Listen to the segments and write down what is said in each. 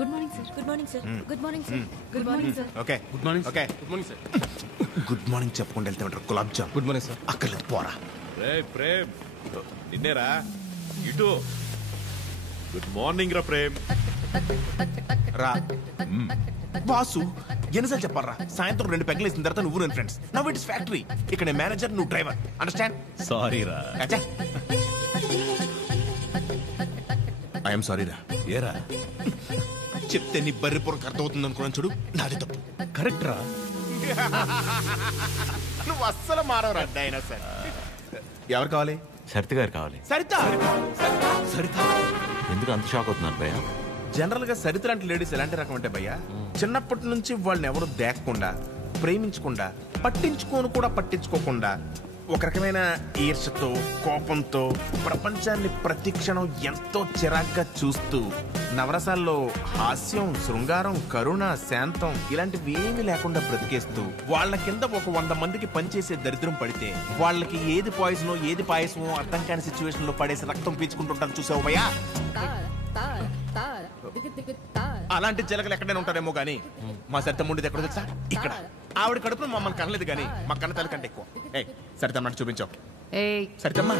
Good morning sir. Good morning sir. Good morning sir. Good morning sir. Okay good morning. Okay good morning sir. Good morning చెప్పుకుంటూ వెళ్తే ఉంటారు gulab jam. Good morning sir. అక్కర్లేదు పోరా. ప్రేమ్ నిన్నేరా ఇటు. Good morning రా ప్రేమ్. రా బాసు ఎన్నిసార్లు చెప్పారా సాయంత్రం 2 పెగ్గలు వేసిన తర్వాత నువ్వు నేను friends. Now it is factory. ఇక్కడ నేను మేనేజర్, నువ్వు డ్రైవర్. అండర్స్టాండ్? సారీ రా. ఐఎమ్ సారీ రా. ఏరా చెప్తే నీ బర్రి పొరకు అర్థమవుతుంది అనుకున్నాను చూడు, నాది తప్పు. కరెక్ట్ రా. నువ్వు అస్సలు మారవరా డైనోసార్. ఎవరు కావాలి? సరిత గారు కావాలి. సరిత. సరిత ఎందుకు అంత షాక్ అవుతున్నారు భయ్య? జనరల్ గా సరిత లాంటి లేడీస్ ఎలాంటి రకం అంటే భయ్యా, చిన్నప్పటి నుంచి వాళ్ళని ఎవరు దేకకుండా, ప్రేమించకుండా, పట్టించుకోకుండా ఒక రకమైన ఈర్షతో, కోపంతో ప్రపంచాన్ని ప్రతి క్షణం ఎంతో చిరాగ్గా చూస్తూ నవరసాల్లో హాస్యం, శృంగారం, కరుణ, శాంతం ఇలాంటివి ఏమీ లేకుండా బ్రతికేస్తూ వాళ్ళ కింద ఒక 100 మందికి పనిచేసే దరిద్రం పడితే వాళ్ళకి ఏది పాయిజనో ఏది పాయసమో అర్థం కాని సిచ్యువేషన్ లో పడేసి రక్తం పీల్చుకుంటుంటారు. చూసావు భయ్యా? అలాంటి జలగలు ఎక్కడైనా ఉంటారేమో గానీ మా సరిత ముండిది ఎక్కడ తెలుసా? ఇక్కడ. ఆవిడ కడుపును మమ్మల్ని కనలేదు కానీ మా కన్న తల్లి కంటే ఎక్కువ. సరితమ్మ చూపించావు. సరితమ్మా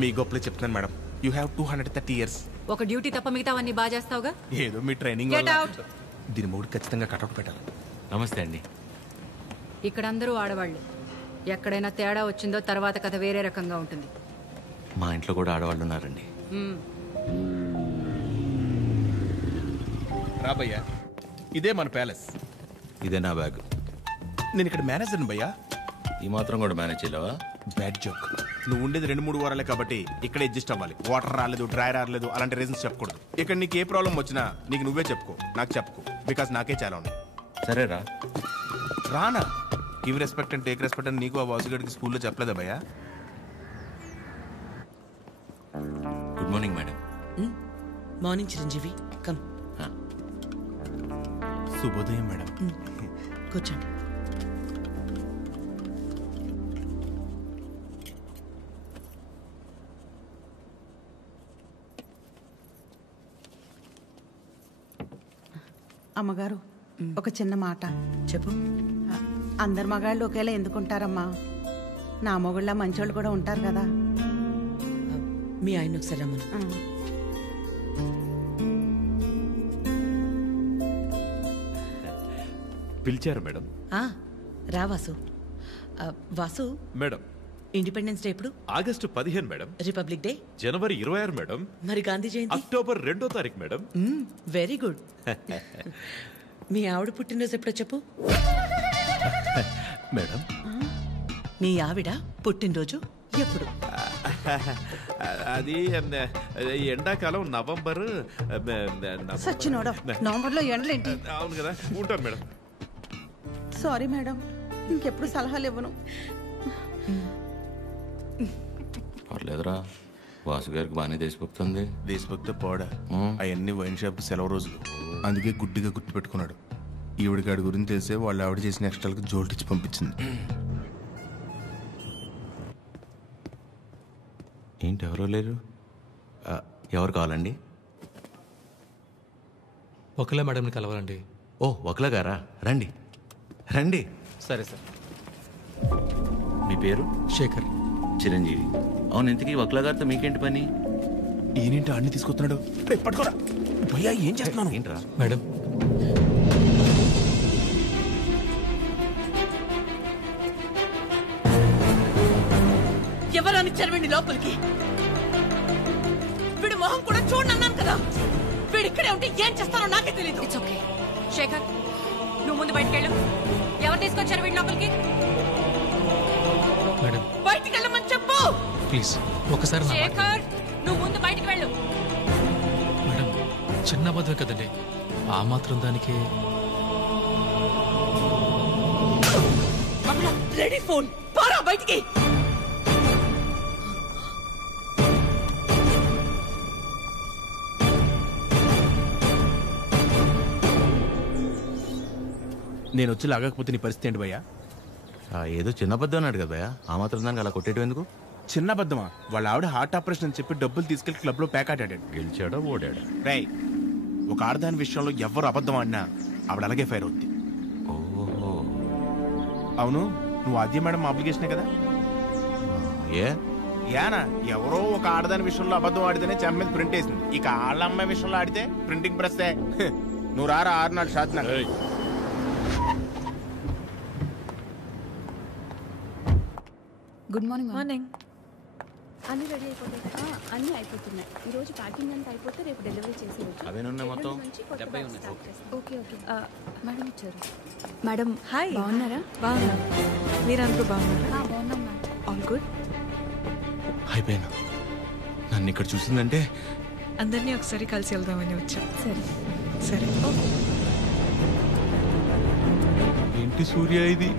మీ గొప్పలు చెప్తున్నాను మేడం. You have 230 years. ఒక డ్యూటీ తప్ప మిగతావన్నీ బాగా చేస్తావుగా. ఏదో మీ ట్రైనింగ్ Get out. దీని మూడు ఖచ్చితంగా కటౌట్ పెట్టాలి. నమస్తే అండి. ఇక్కడ అందరూ ఆడవాళ్ళు. ఎక్కడైనా తేడా వచ్చిందో తర్వాత కథ వేరే రకంగా ఉంటుంది. మా ఇంట్లో కూడా ఆడవాళ్ళు ఉన్నారండి. రాబయ్యా, ఇదే మన ప్యాలెస్. ఇదే నా బ్యాగ్. నేను ఇక్కడ మేనేజర్ని భయ్యా. ఈ మాత్రం కూడా మేనేజ్ చేయలేవా? Bad joke. నువ్వు ఉండేది 2-3 వారాలే కాబట్టి ఇక్కడ అడ్జస్ట్ అవ్వాలి. వాటర్ రాలేదు, డ్రై రాలేదు అలాంటి రీజన్స్ చెప్పకూడదు. ఇక్కడ నీకు ఏ ప్రాబ్లం వచ్చినా నీకు నువ్వే చెప్పుకో, నాకు చెప్పుకో. బికాస్ నాకే చాలా ఉన్నాయి. సరేరా. రానా? Give respect and take respect అని నీకు ఆ వాసుగడికి స్కూల్లో చెప్పలేదా భయ్యా? Good morning madam. Morning Chiranjeevi. Come. శుభోదయం మేడం. కూర్చోండి. అమ్మగారు, ఒక చిన్న మాట. చెప్పు. అందరు మగాళ్ళు ఒకేలా ఎందుకుంటారమ్మా? నా మొగుళ్ళ మంచోళ్ళు కూడా ఉంటారు కదా. మీ ఆయన ఒకసారి రమ్మను. పిలిచారు మేడం. రా Vasu. Vasu, madam independence day ఎప్పుడు? August 15 madam. రిపబ్లిక్ డే జనవరి 26 మేడం. మరి గాంధీ జయంతి? అక్టోబర్ 2వ తారీఖు మేడం. Very good. మీ ఆవిడ పుట్టినరోజు ఎప్పుడో చెప్పు. మేడం మీ ఆవిడ పుట్టినరోజు ఎప్పుడు? అది ఎండాకాలం నవంబర్. సచ్చినోడా, నవంబర్లో ఎండలేంటి? అవును కదా, ఉంటాను మేడం. సారీ మేడం, ఇంకెప్పుడు సలహాలు ఇవ్వను. పర్లేదురా, వాసు గారికి బాగానే దేశభక్తుంది. దేశభక్తి పోడా, అవన్నీ వైన్ షాప్ సెలవు రోజులు. అందుకే గుడ్డిగా గుర్తుపెట్టుకున్నాడు. ఈవిడికాడి గురించి తెలిసే వాళ్ళు ఆవిడ చేసిన ఎక్స్ట్రాలకు జోల్టిచ్చి పంపించింది. ఏంటి ఎవరో లేరు? ఎవరు కావాలండి? ఒకలే మేడంని కలవాలండి. ఓ ఒకలా గారా, రండి రండి. సరే సార్. మీ పేరు? శేఖర్. చిరంజీవి. అవును, ఇంతకీ ఒకలా గారితో మీకేంటి పని? ఈయనేంటి అన్ని తీసుకొస్తున్నాడు? పట్టుకోరా భయ్యా, ఏం చేస్తున్నాను? ఏంట్రా మేడం? ఎవరని చదివండి లోపలికి. వీడు మొహం కూడా చూడన్నాను కదా. వీడు ఇక్కడే ఉంటే ఏం చేస్తారో నాకే తెలియదు. It's okay. శేఖర్, నువ్వు ముందు బయటకెళ్ళు. ఎవరు తీసుకొచ్చారు వీడి లోపలికి? మేడం బయటికి వెళ్ళమని చెప్పు. ప్లీజ్ ఒకసారి. శేఖర్, నువ్వు ముందు బయటికి వెళ్ళు. మేడం చిన్న అబద్ధం కదండి, ఆ మాత్రం దానికి. రెడీ ఫోన్ పారా బయటికి. నేను వచ్చి లాగకపోతే నీ పరిస్థితి ఏంటి భయ్యా? ఏదో చిన్న అబద్ధం అన్నాడు కదా భయ్యా, ఆ మాత్రం దానికి అలా కొట్టేయడం ఎందుకు? చిన్న అబద్ధమా? వాళ్ళ ఆవిడ హార్ట్ ఆపరేషన్ అని చెప్పి డబ్బులు తీసుకెళ్లి క్లబ్ లో ప్యాక్ ఆడాడు. గెలిచాడా ఓడాడా? రై, ఒక ఆడదాని విషయంలో ఎవరు అబద్ధం ఆడినా ఆవిడ అలాగే ఫైర్ అవుద్ది. ఓహో. అవును, నువ్వు ఆద్య మేడం అప్లికేషనే కదా? ఏ యానా ఎవరో ఒక ఆడదాని విషయంలో అబద్ధం ఆడితేనే చెమ్మ మీద ప్రింట్ వేసింది. ఇక ఆళ్ళ అమ్మాయి విషయంలో ఆడితే ప్రింటింగ్ ప్రెస్. నువ్వు రారా 6 నాలుగు షాట్ నాకు. Good morning morning. అన్ని రెడీ అయిపోతాయి. అన్నీ అయిపోతున్నాయి. ఈరోజు ప్యాకింగ్ అంతా అయిపోతే రేపు డెలివరీ చేసేయచ్చు. అవేనున్నాయి మొత్తం? Okay okay. మేడం ఇచ్చారు. Madam hi. బాగున్నారా? బాగున్నా. మీరందరూ బాగున్నారా? బాగున్నాం మ్యామ్. All good. అయిపోయాను. నన్ను ఇక్కడ చూసిందంటే అందరినీ ఒకసారి కలిసి వెళ్దామని వచ్చా. సరే సరే. ఏంటి సూర్య ఇది?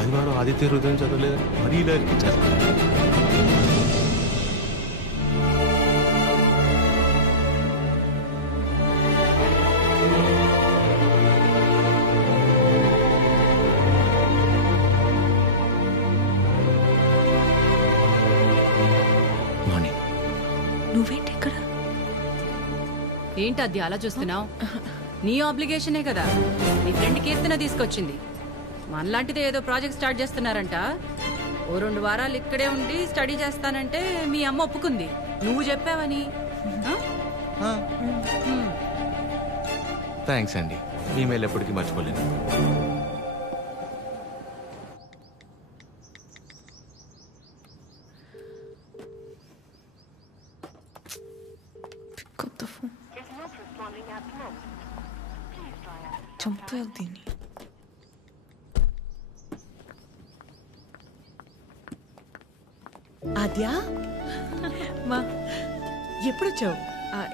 ఆదివారం ఆదిత్య హృదయం చదవలేదు, మరీ ఇలా ఇచ్చారు. మార్నింగ్. నువ్వేంటి ఇక్కడ? ఏంటి అది అలా చూస్తున్నావు? నీ ఆబ్లిగేషనే కదా నీ ఫ్రెండ్ కీర్తన తీసుకొచ్చింది. మనలాంటిది ఏదో ప్రాజెక్ట్ స్టార్ట్ చేస్తున్నారంట. ఓ 2 వారాలు ఇక్కడే ఉండి స్టడీ చేస్తానంటే మీ అమ్మ ఒప్పుకుంది. నువ్వు చెప్పావని. థ్యాంక్స్ అండి. ఈమెయిల్ ఎప్పటికీ మర్చిపోలేను. చంపావు దీన్ని. ఆద్యా, మా ఎప్పుడొచ్చావు?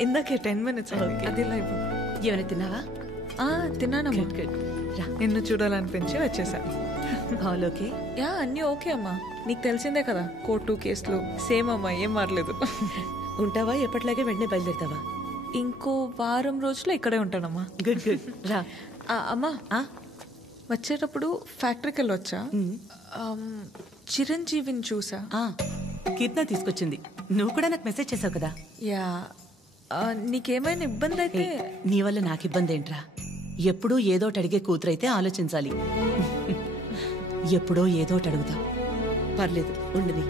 ఇందాకే 10 minutes Okay. అది లైవ్. ఏమైనా తిన్నావా? తిన్నానమ్మా. గుడ్. రా. నిన్ను చూడాలనిపించి వచ్చేసా. All okay? యా, అన్నీ ఓకే అమ్మా. నీకు తెలిసిందే కదా, కోర్టు కేసులు సేమ్ అమ్మా, ఏం మారలేదు. ఉంటావా? ఎప్పటిలాగే వెంటనే బయలుదేరుతావా? ఇంకో వారం రోజులు ఇక్కడే ఉంటానమ్మా. Good good. రా. అమ్మా, వచ్చేటప్పుడు ఫ్యాక్టరీకి వెళ్ళొచ్చా? చిరంజీవిని చూసా. కీర్తన తీసుకొచ్చింది. నువ్వు కూడా నాకు మెసేజ్ చేసావు కదా? యా. నీకేమైనా ఇబ్బంది అయితే? నీ వల్ల నాకు ఇబ్బంది ఏంట్రా? ఎప్పుడూ ఏదోటి అడిగే కూతురైతే ఆలోచించాలి. ఎప్పుడో ఏదోటి అడుగుతాం. పర్లేదు, ఉండని.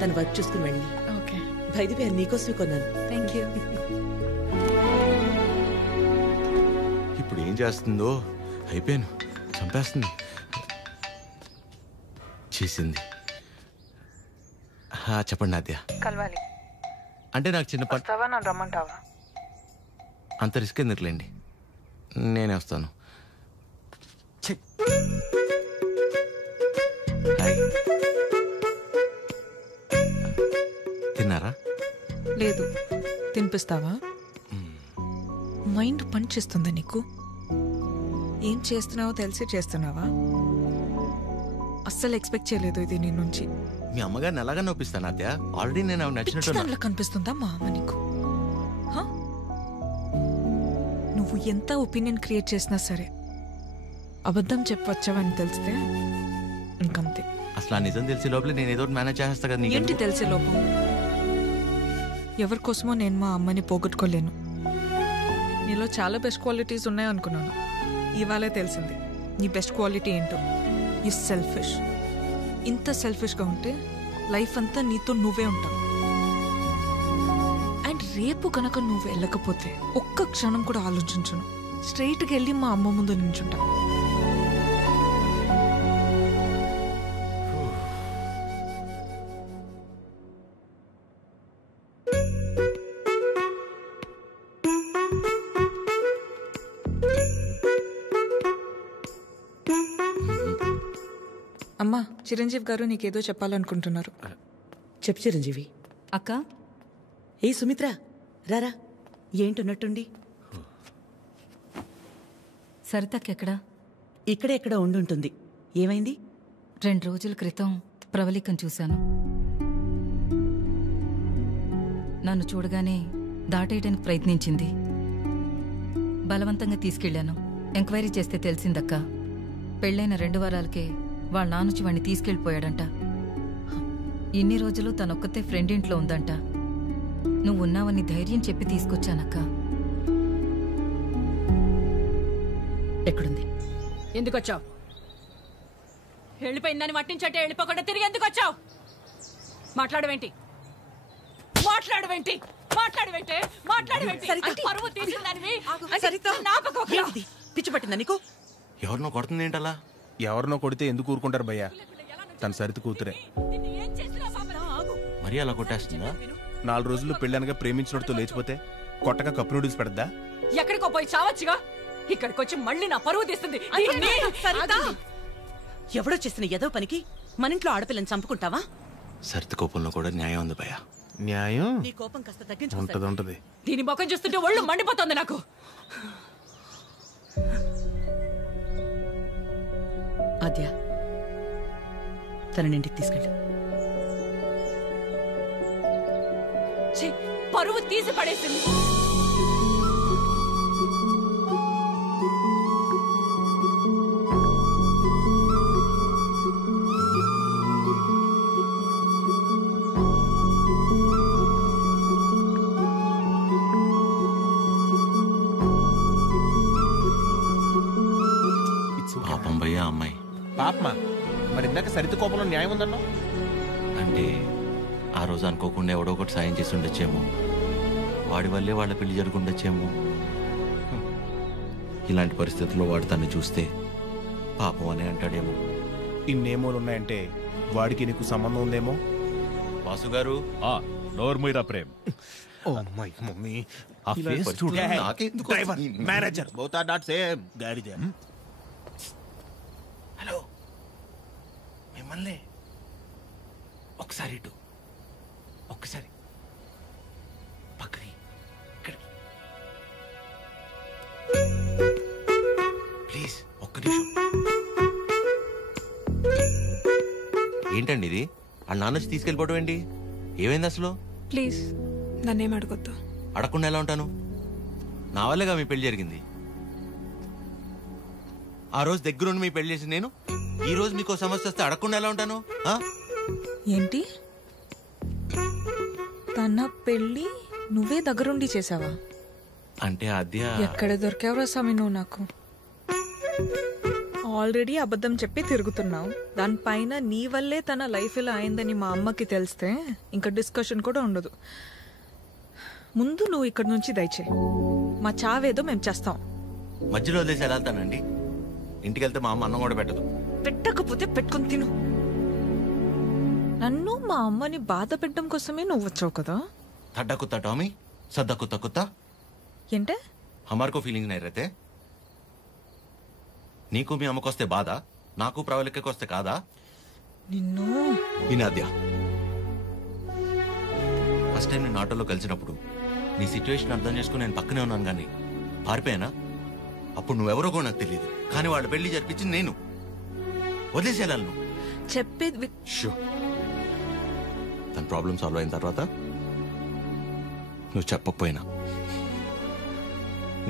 తన వర్క్ చూసుకుని వెళ్ళి. ఓకే. బయట పేరు నీకోసమే కొన్నాను. Thank you. ఇప్పుడు ఏం చేస్తుందో? అయిపోయాను. చంపేస్తుంది. చేసింది. చెప్పండి నాద్య. కలవాలి అంటే నాకు చిన్న పని. వస్తావా? నన్ను రమ్మంటావా? అంత రిస్క్ ఎందుకులేండి, నేనే వస్తాను. తిన్నారా? లేదు. తినిపిస్తావా? మైండ్ పని చేస్తుందా నీకు? ఏం చేస్తున్నావో తెలిసి చేస్తున్నావా? అస్సలు ఎక్స్పెక్ట్ చేయలేదు ఇది నీ నుంచి. మీ అమ్మగారిని ఎలాగా నొప్పిస్తాను అత్య? ఆల్రెడీ నేను ఆవిడ నచ్చినట్టు. దాంట్లో కనిపిస్తుందా మా అమ్మ నీకు? నువ్వు ఎంత ఒపీనియన్ క్రియేట్ చేసినా సరే అబద్ధం చెప్పవచ్చావని తెలిస్తే ఇంకంతే. అసలు ఆ నిజం తెలిసే లోపలే నేను ఏదో మేనేజ్ చేస్తా కదా. ఏంటి తెలిసే లోపం? ఎవరి కోసమో నేను మా అమ్మని పోగొట్టుకోలేను. నీలో చాలా బెస్ట్ క్వాలిటీస్ ఉన్నాయనుకున్నాను. ఇవాళే తెలిసింది నీ బెస్ట్ క్వాలిటీ ఏంటో. ఈ సెల్ఫిష్. ఇంత సెల్ఫిష్గా ఉంటే లైఫ్ అంతా నీతో నువ్వే ఉంటావు. అండ్ రేపు కనుక నువ్వు వెళ్ళకపోతే ఒక్క క్షణం కూడా ఆలోచించను. స్ట్రైట్గా వెళ్ళి మా అమ్మ ముందు నించుంటా. అమ్మా, చిరంజీవి గారు నీకేదో చెప్పాలనుకుంటున్నారు. చెప్పు చిరంజీవి. అక్క, ఏ సుమిత్ర, రారా. ఏంటున్నట్టుండి? సరితక్కెక్కడా? ఇక్కడే ఎక్కడ ఉండుంటుంది. ఏమైంది? 2 రోజుల క్రితం ప్రవళికను చూశాను. నన్ను చూడగానే దాటేయడానికి ప్రయత్నించింది. బలవంతంగా తీసుకెళ్లాను. ఎంక్వైరీ చేస్తే తెలిసిందక్క, పెళ్ళైన 2 వారాలకే వాళ్ళ నానుచి వాణ్ణి తీసుకెళ్ళిపోయాడంట. ఇన్ని రోజులు తనొక్కతే ఫ్రెండ్ ఇంట్లో ఉందంట. నువ్వున్నావని ధైర్యం చెప్పి తీసుకొచ్చానక్క. ఎక్కడుంది? ఎందుకు వచ్చావు? వెళ్ళిపోయిందని మట్టించట్టే వెళ్ళిపోకుండా తిరిగి ఎందుకు వచ్చావు? మాట్లాడవేంటి? మాట్లాడవేంటి? మాట్లాడవేంటి? మాట్లాడవేంటి? పరువు తీసిందానివి. ఏంటిది? పిచ్చి పట్టిందా నీకు? ఎవరినో కొడుతుంది ఏంటలా? ఎవరినో కొడితే ఎందుకు ఊరుకుంటారు భయ్యా? తన సరిత కూతురే. మరీ అలా కొట్టేస్తుందా? 4 రోజుల్లో పెళ్ళనగా ప్రేమించినోడితో లేచిపోతే కొట్టగా కప్పు నూడిల్స్ పెడద్దా? ఎక్కడికో పోయి చావచ్చుగా. ఇక్కడికి వచ్చి మళ్ళీ నా పరువు తీస్తుంది. ఎవడో చేసిన ఏదో పనికి మన ఇంట్లో ఆడపిల్లని చంపుకుంటావా? సరిత కోపంలో కూడా న్యాయం ఉంది భయ్యా. న్యాయం నీ కోపం కాస్త తగ్గించుకుంటా. ఉంటది. దీని ముఖం చూస్తుంటే ఒళ్ళు మండిపోతుంది నాకు. ఆద్య, తనని ఇంటికి తీసుకెళ్ళు. పరువు తీసి పడేసింది. పాపం భయ్యా అమ్మాయి. పాపమా? మరి ఇందాక సరిత కోపంలో న్యాయం ఉందన్నా? అంటే ఆ రోజు అనుకోకుండా ఎవడో ఒకటి సాయం చేసి ఉండొచ్చేమో, వాడి వల్లే వాళ్ళ పెళ్లి జరుగుండొచ్చేమో. ఇలాంటి పరిస్థితుల్లో వాడు తను చూస్తే పాపం అని అంటాడేమో. ఇన్నేమోలు ఉన్నాయంటే వాడికి నీకు సంబంధం ఉందేమో. వాసు గారు, నోర్మీరా ప్రేమ్. ఓ మై మమ్మీ, ఆ ఫేస్ చూడు. నాకెందుకు driver, manager both are not same. గాడిద. హలో, మిమ్మల్ని ఒకసారి ఇటు, ఒక్కసారి పక్కకి, ఇక్కడికి ప్లీజ్, ఒక్క నిమిషం. ఏంటండి ఇది? ఆ నాన్నొచ్చి తీసుకెళ్ళిపోవడం ఏంటి? ఏమైంది అసలు? ప్లీజ్ నన్నేం అడగొద్దు. అడగకుండా ఎలా ఉంటాను? నా వల్లేగా మీ పెళ్లి జరిగింది. ఆ రోజు దగ్గరుండి మీ పెళ్లి చేసి నేను ఈ రోజు మీకు సమస్య వస్తే అడగకుండా ఎలా ఉంటాను? ఏంటి? తన పెళ్ళి నువ్వే దగ్గరుండి చేసావా? అంటే అద్య ఎక్కడ దొరికావురా స్వామి నువ్వు నాకు? ఆల్రెడీ అబద్ధం చెప్పి తిరుగుతున్నావు. దానిపైన నీ వల్లే తన లైఫ్ ఇలా అయిందని మా అమ్మకి తెలిస్తే ఇంకా డిస్కషన్ కూడా ఉండదు. ముందు నువ్వు ఇక్కడ నుంచి దయచేయి. మా చావేదో మేము చేస్తాం. మధ్యలో వదిలేసి ఎలా వెళ్తానండి? ఇంటికి వెళ్తే మా అమ్మ అన్నం కూడా పెట్టదు. పెట్టకపోతే పెట్టుకుని తిను. నన్ను మా అమ్మని బాధ పెట్టడం కోసమే నువ్వు వచ్చావు కదా. थड्डा कुत्ता टॉमी, सद्दा कुत्ता कुत्ता। ఏంటే? हमारे को फीलिंग नहीं रहते। నీకు మీ అమ్మకొస్తే బాధ, నాకు ప్రవళికకొస్తే కాదా? నిన్ను వినాద్యా, ఫస్ట్ టైం నేను ఆటోలో కలిసినప్పుడు నీ సిచ్యువేషన్ అర్థం చేసుకుని నేను పక్కనే ఉన్నాను కానీ పారిపోయానా? అప్పుడు నువ్వెవరో కూడా నాకు తెలియదు, కానీ వాళ్ళ పెళ్లి జరిపించింది నేను. వదిలేసేయాలను చెప్పేది తన ప్రాబ్లం సాల్వ్ అయిన తర్వాత నువ్వు చెప్పకపోయినా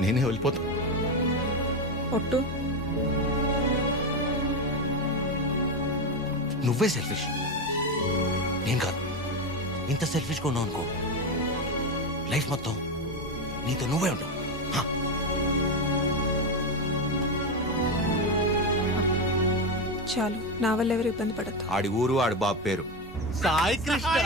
నేనే వెళ్ళిపోతా. ఒట్టు నువ్వే సెల్ఫిష్, నేను కాదు. ఇంత సెల్ఫిష్గా ఉన్నావు అనుకో, లైఫ్ మొత్తం నీతో నువ్వే ఉండవు. చాలు, నా వల్ల ఎవరు ఇబ్బంది పడద్దు. ఆడి ఊరు ఆడి బాబు పేరు సాయి కృష్ణ.